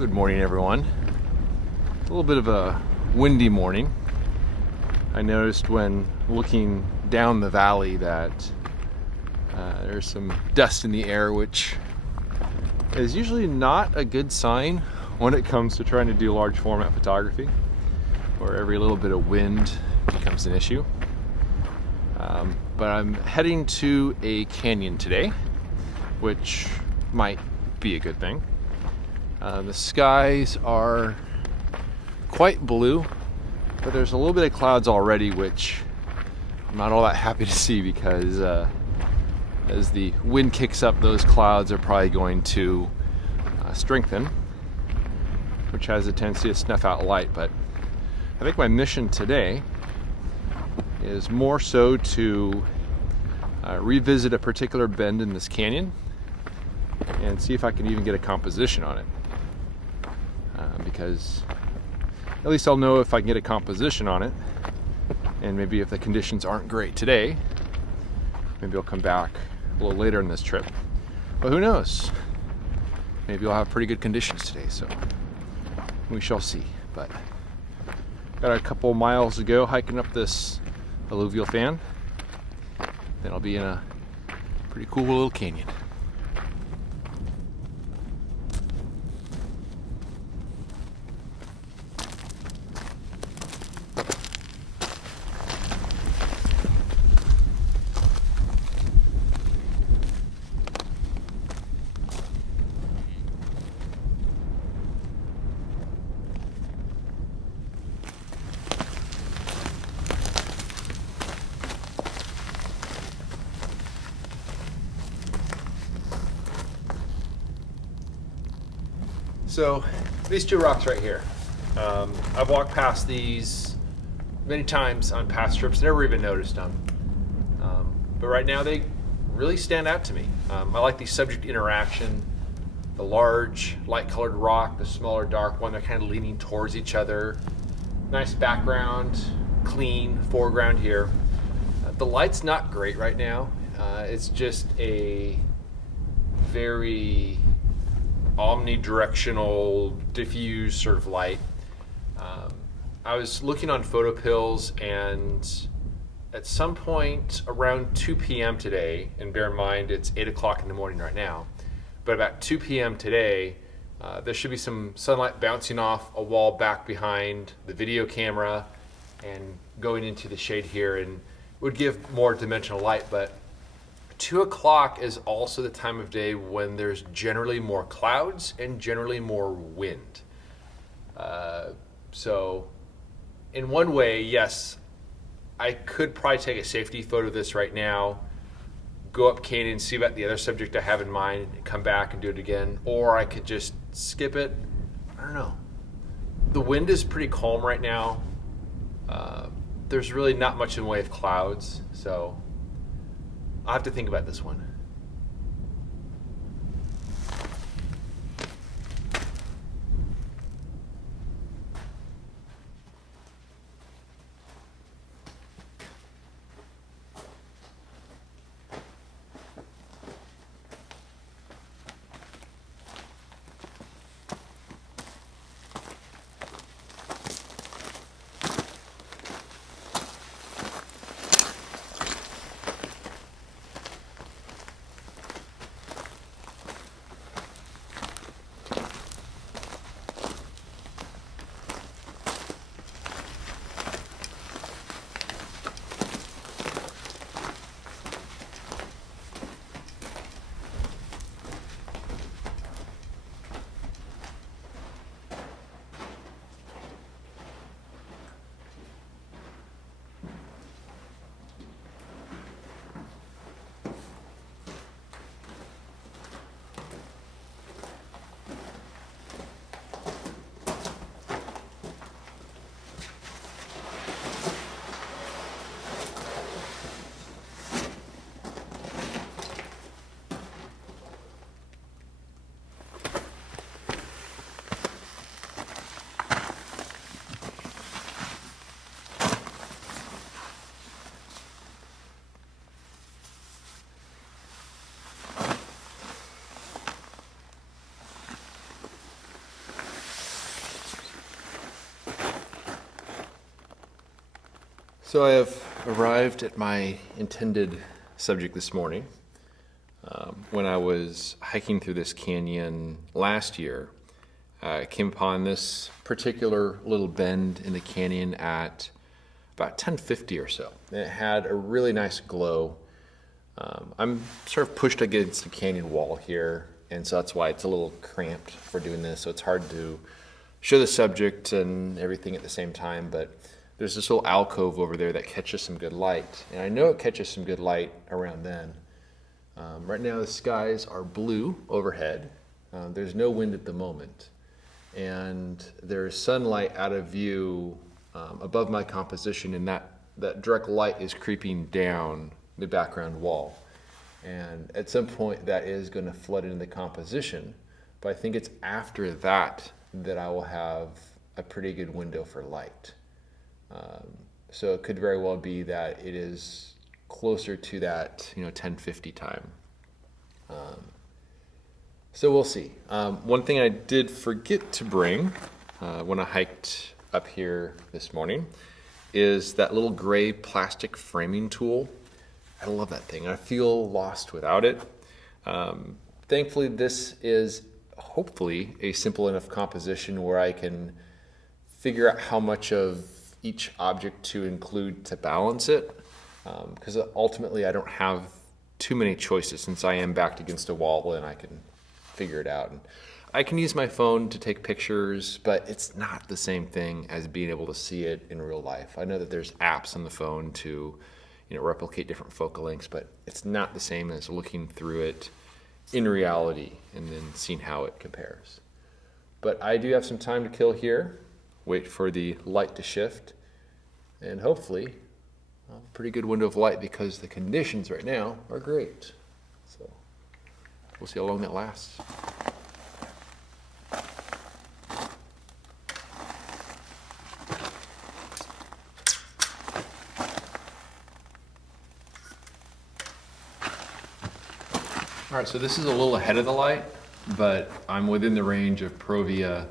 Good morning, everyone. A little bit of a windy morning. I noticed when looking down the valley that there's some dust in the air, which is usually not a good sign when it comes to trying to do large format photography, where every little bit of wind becomes an issue. But I'm heading to a canyon today, which might be a good thing. The skies are quite blue, but there's a little bit of clouds already, which I'm not all that happy to see because as the wind kicks up, those clouds are probably going to strengthen, which has a tendency to snuff out light. But I think my mission today is more so to revisit a particular bend in this canyon and see if I can even get a composition on it. Because at least I'll know if I can get a composition on it, and maybe if the conditions aren't great today, maybe I'll come back a little later in this trip. But who knows? Maybe I'll have pretty good conditions today, so we shall see. But got a couple miles to go hiking up this alluvial fan. Then I'll be in a pretty cool little canyon. So these two rocks right here, I've walked past these many times on past trips, never even noticed them. But right now they really stand out to me. I like the subject interaction, the large light colored rock, the smaller dark one, they're kind of leaning towards each other. Nice background, clean foreground here. The light's not great right now. It's just a very omnidirectional, diffuse sort of light. I was looking on photo pills, and at some point around 2 p.m. today, and bear in mind it's 8 o'clock in the morning right now, but about 2 p.m. today, there should be some sunlight bouncing off a wall back behind the video camera and going into the shade here, and would give more dimensional light. But 2 o'clock is also the time of day when there's generally more clouds and generally more wind. So in one way, yes, I could probably take a safety photo of this right now, go up canyon, see about the other subject I have in mind, and come back and do it again. Or I could just skip it. I don't know. The wind is pretty calm right now. There's really not much in the way of clouds, so I'll have to think about this one. So I have arrived at my intended subject this morning. When I was hiking through this canyon last year, I came upon this particular little bend in the canyon at about 10:50 or so. And it had a really nice glow. I'm sort of pushed against the canyon wall here, and so that's why it's a little cramped for doing this. So it's hard to show the subject and everything at the same time, but there's this little alcove over there that catches some good light. And I know it catches some good light around then. Right now the skies are blue overhead. There's no wind at the moment. And there's sunlight out of view above my composition, and that direct light is creeping down the background wall. And at some point that is going to flood into the composition. But I think it's after that I will have a pretty good window for light. So it could very well be that it is closer to that 10:50 time. So we'll see. One thing I did forget to bring when I hiked up here this morning is that little gray plastic framing tool. I love that thing. I feel lost without it. Thankfully, this is hopefully a simple enough composition where I can figure out how much of each object to include to balance it, because ultimately I don't have too many choices since I am backed against a wall and I can figure it out. And I can use my phone to take pictures, but it's not the same thing as being able to see it in real life. I know that there's apps on the phone to replicate different focal lengths, but it's not the same as looking through it in reality and then seeing how it compares. But I do have some time to kill here. Wait for the light to shift, and hopefully a pretty good window of light because the conditions right now are great. So we'll see how long that lasts. All right, so this is a little ahead of the light, but I'm within the range of Provia.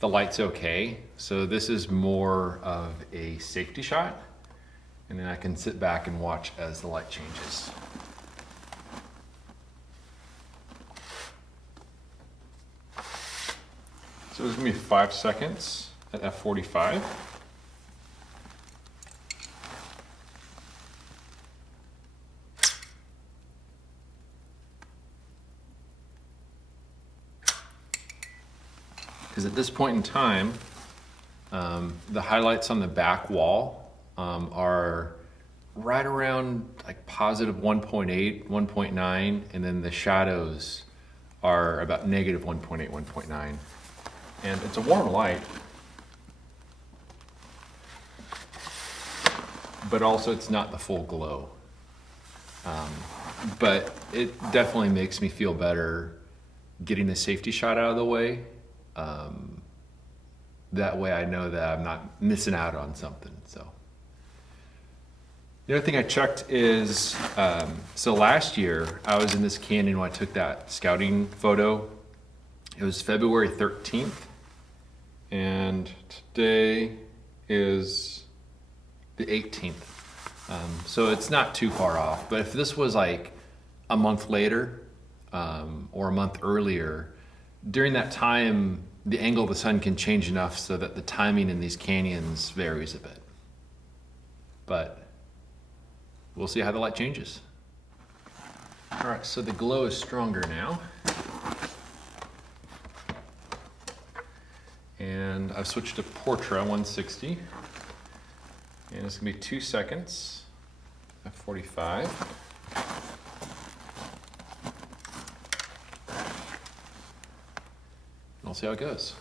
The light's okay, so this is more of a safety shot, and then I can sit back and watch as the light changes. So it's gonna be 5 seconds at f45. Because at this point in time, the highlights on the back wall are right around like positive 1.8, 1.9, and then the shadows are about negative 1.8, 1.9. And it's a warm light, but also it's not the full glow. But it definitely makes me feel better getting the safety shot out of the way. That way I know that I'm not missing out on something. So the other thing I checked is, so last year I was in this canyon when I took that scouting photo. It was February 13th, and today is the 18th. So it's not too far off, but if this was like a month later, or a month earlier, during that time, the angle of the sun can change enough so that the timing in these canyons varies a bit. But we'll see how the light changes. All right, so the glow is stronger now. And I've switched to Portra 160. And it's gonna be 2 seconds at 45. We'll see how it goes.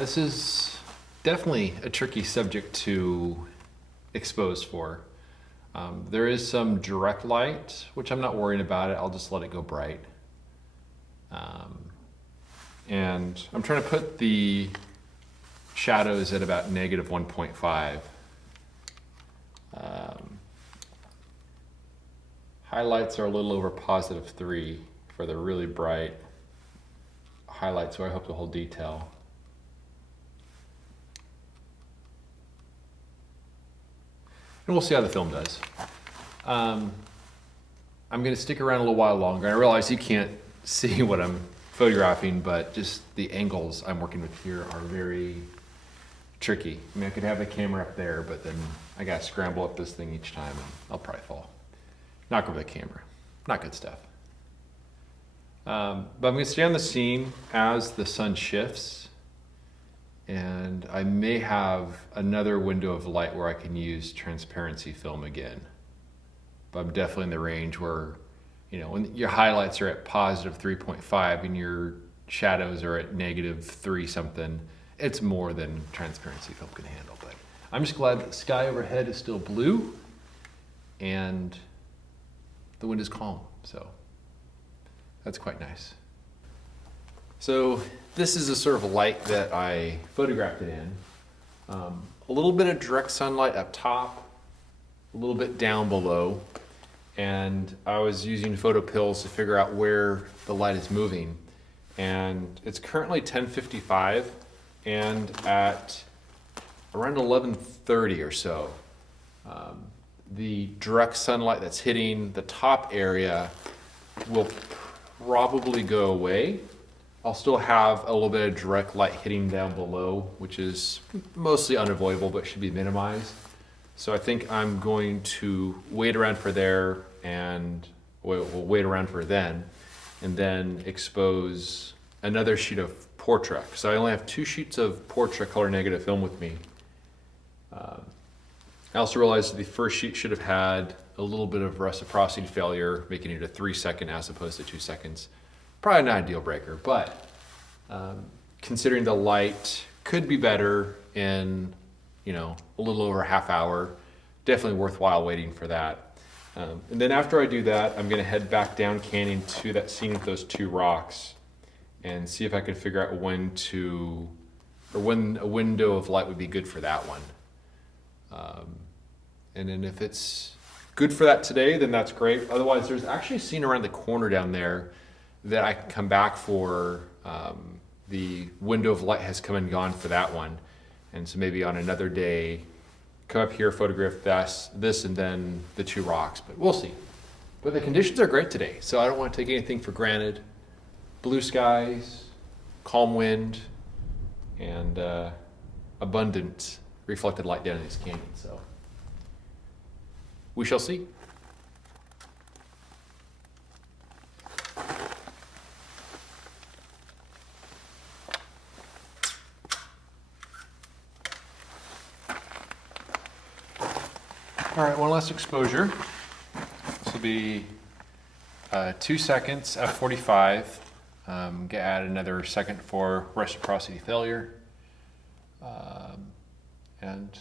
This is definitely a tricky subject to expose for. There is some direct light, which I'm not worrying about it. I'll just let it go bright. And I'm trying to put the shadows at about negative 1.5. Highlights are a little over positive 3 for the really bright highlights, so I hope the whole detail. And we'll see how the film does. I'm going to stick around a little while longer. I realize you can't see what I'm photographing, but just the angles I'm working with here are very tricky. I mean, I could have the camera up there, but then I got to scramble up this thing each time and I'll probably fall. Knock over the camera. Not good stuff. But I'm going to stay on the scene as the sun shifts, and I may have another window of light where I can use transparency film again. But I'm definitely in the range where, you know, when your highlights are at positive 3.5 and your shadows are at negative 3 something, it's more than transparency film can handle. But I'm just glad that the sky overhead is still blue and the wind is calm, so that's quite nice. So this is the sort of light that I photographed it in. A little bit of direct sunlight up top, a little bit down below, and I was using photo pills to figure out where the light is moving. And it's currently 10:55, and at around 11:30 or so, the direct sunlight that's hitting the top area will probably go away. I'll still have a little bit of direct light hitting down below, which is mostly unavoidable, but should be minimized. So I think I'm going to wait around for there, and we'll wait around for then, and then expose another sheet of portrait. So I only have 2 sheets of portrait color negative film with me. I also realized the first sheet should have had a little bit of reciprocity failure, making it a 3-second as opposed to 2 seconds. Probably not a deal breaker, but considering the light could be better in, you know, a little over a half hour, definitely worthwhile waiting for that. And then after I do that, I'm gonna head back down canyon to that scene with those 2 rocks and see if I can figure out when a window of light would be good for that one. And then if it's good for that today, then that's great. Otherwise, there's actually a scene around the corner down there that I can come back for. The window of light has come and gone for that one. And so maybe on another day, come up here, photograph this and then the 2 rocks, but we'll see. But the conditions are great today, so I don't want to take anything for granted. Blue skies, calm wind, and abundant reflected light down in these canyons. So we shall see. All right, one last exposure. This will be 2 seconds f45. Add another second for reciprocity failure. And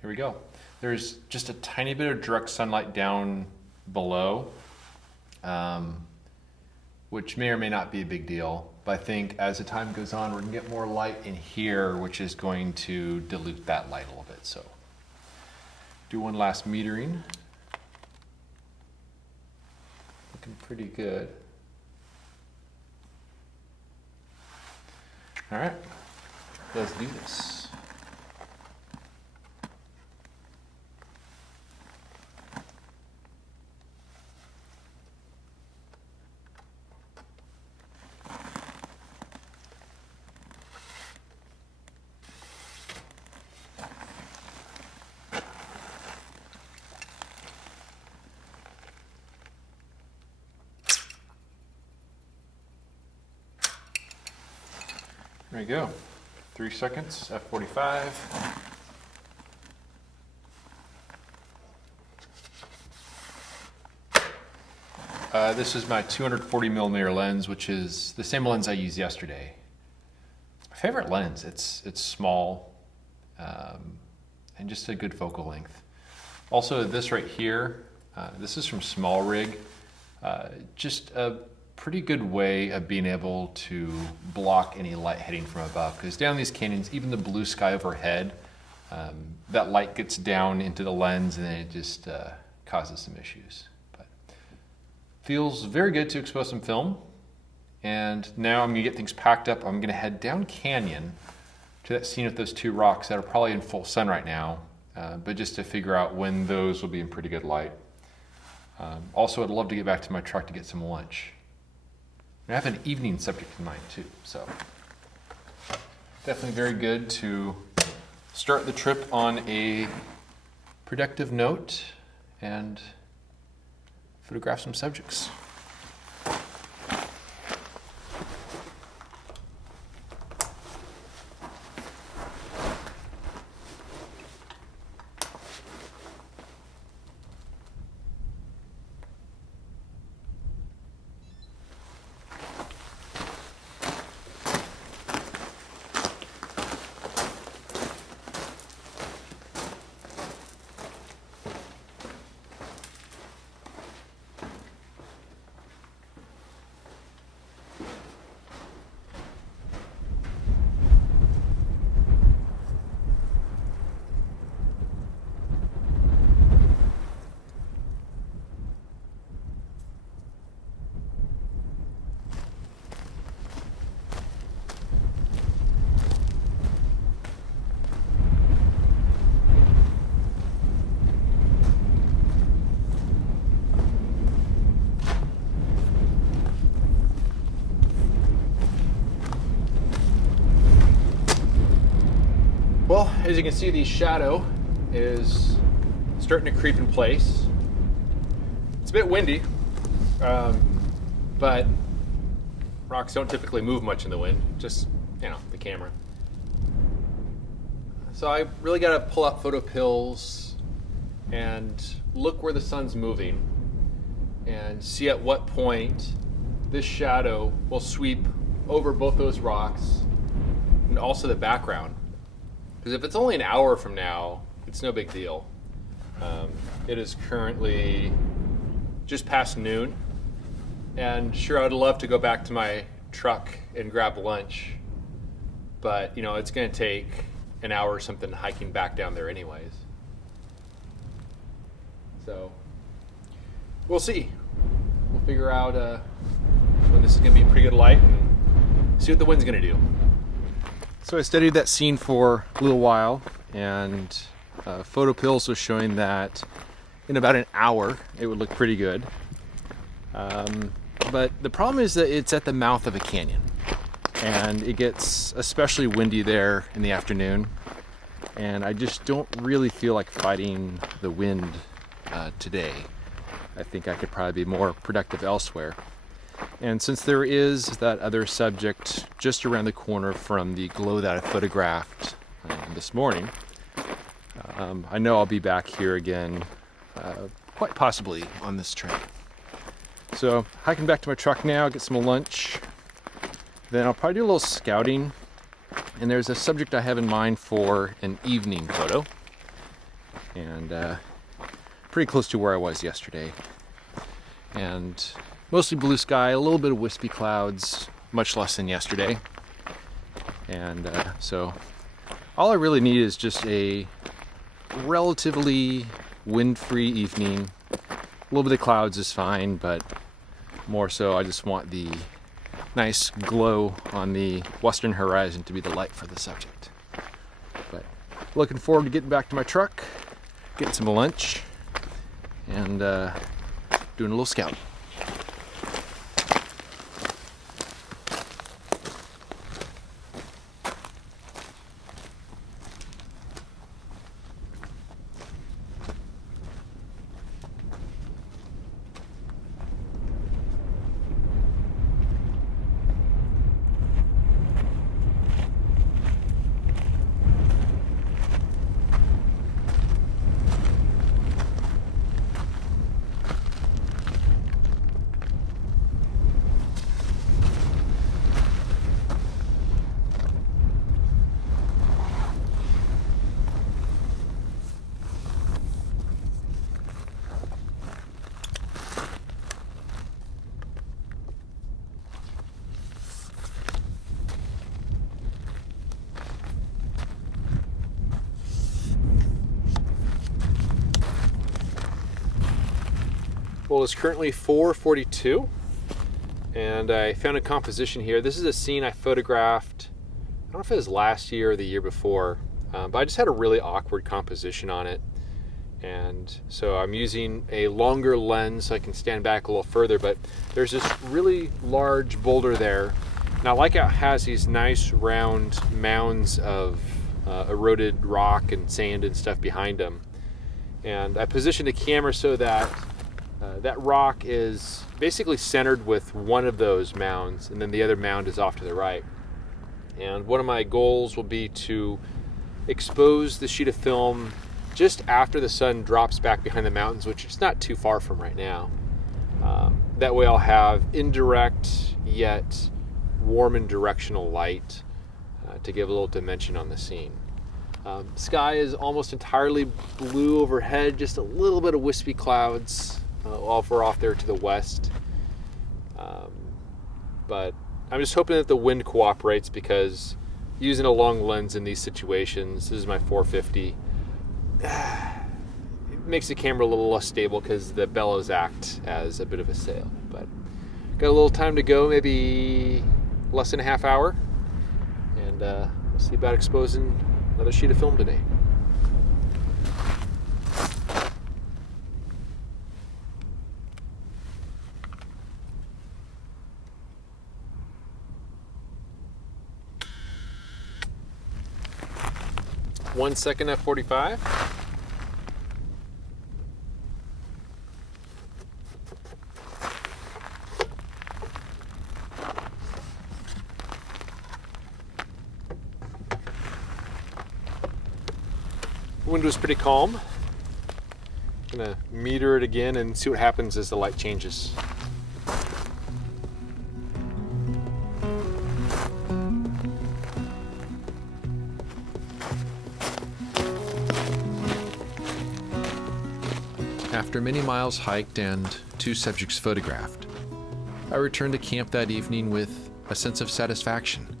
here we go. There's just a tiny bit of direct sunlight down below, which may or may not be a big deal. But I think as the time goes on, we're gonna get more light in here, which is going to dilute that light a little bit. So do one last metering. Looking pretty good. All right, let's do this. There you go. 3 seconds, f45. This is my 240 millimeter lens, which is the same lens I used yesterday. favorite lens. It's small and just a good focal length. Also, this right here, this is from Small Rig. Just a pretty good way of being able to block any light hitting from above, because down these canyons, even the blue sky overhead, that light gets down into the lens and then it just causes some issues. But feels very good to expose some film. And now I'm gonna get things packed up. I'm gonna head down canyon to that scene with those two rocks that are probably in full sun right now, but just to figure out when those will be in pretty good light. Also, I'd love to get back to my truck to get some lunch. I have an evening subject in mind too, so definitely very good to start the trip on a productive note and photograph some subjects. Well, as you can see, the shadow is starting to creep in place. It's a bit windy, but rocks don't typically move much in the wind, just, the camera. So I really got to pull out photo pills and look where the sun's moving and see at what point this shadow will sweep over both those rocks and also the background. Because if it's only an hour from now, it's no big deal. It is currently just past noon, and sure, I'd love to go back to my truck and grab lunch, but it's going to take an hour or something hiking back down there anyways. So we'll see. We'll figure out when this is going to be pretty good light and see what the wind's going to do. So I studied that scene for a little while, and photo pills was showing that in about an hour it would look pretty good. But the problem is that it's at the mouth of a canyon, and it gets especially windy there in the afternoon, and I just don't really feel like fighting the wind today. I think I could probably be more productive elsewhere. And since there is that other subject just around the corner from the glow that I photographed this morning, I know I'll be back here again, quite possibly on this trip. So hiking back to my truck now, get some lunch, then I'll probably do a little scouting, and there's a subject I have in mind for an evening photo, and pretty close to where I was yesterday. And mostly blue sky, a little bit of wispy clouds, much less than yesterday. And so all I really need is just a relatively wind-free evening. A little bit of clouds is fine, but more so I just want the nice glow on the western horizon to be the light for the subject. But looking forward to getting back to my truck, getting some lunch, and doing a little scouting. Well, it's currently 4:42, and I found a composition here. This is a scene I photographed, I don't know if it was last year or the year before, but I just had a really awkward composition on it. And so I'm using a longer lens so I can stand back a little further, but there's this really large boulder there. And I like how it has these nice round mounds of eroded rock and sand and stuff behind them. And I positioned the camera so that that rock is basically centered with one of those mounds, and then the other mound is off to the right. And one of my goals will be to expose the sheet of film just after the sun drops back behind the mountains, which is not too far from right now. That way I'll have indirect yet warm and directional light to give a little dimension on the scene. Sky is almost entirely blue overhead, just a little bit of wispy clouds off there to the west. But I'm just hoping that the wind cooperates, because using a long lens in these situations, this is my 450, it makes the camera a little less stable because the bellows act as a bit of a sail. But got a little time to go, maybe less than a half hour, and we'll see about exposing another sheet of film today. One second f45. The wind was pretty calm. I'm gonna meter it again and see what happens as the light changes. After many miles hiked and 2 subjects photographed, I returned to camp that evening with a sense of satisfaction.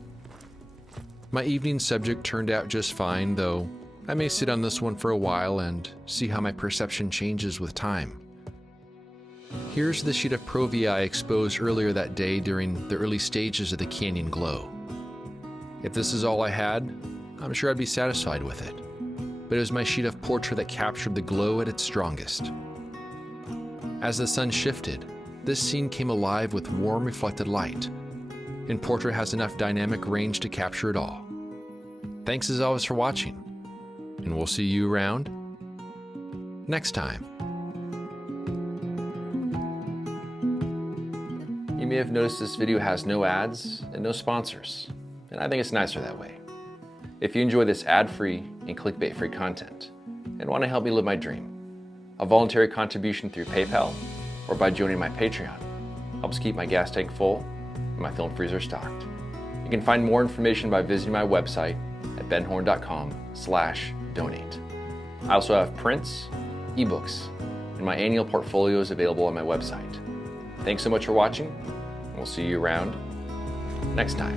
My evening subject turned out just fine, though I may sit on this one for a while and see how my perception changes with time. Here's the sheet of Pro V I exposed earlier that day during the early stages of the canyon glow. If this is all I had, I'm sure I'd be satisfied with it, but it was my sheet of portrait that captured the glow at its strongest. As the sun shifted, this scene came alive with warm reflected light, and portrait has enough dynamic range to capture it all. Thanks as always for watching, and we'll see you around next time. You may have noticed this video has no ads and no sponsors, and I think it's nicer that way. If you enjoy this ad-free and clickbait-free content and want to help me live my dream, a voluntary contribution through PayPal or by joining my Patreon helps keep my gas tank full and my film freezer stocked. You can find more information by visiting my website at benhorne.com/donate. I also have prints, ebooks, and my annual portfolio is available on my website. Thanks so much for watching, and we'll see you around next time.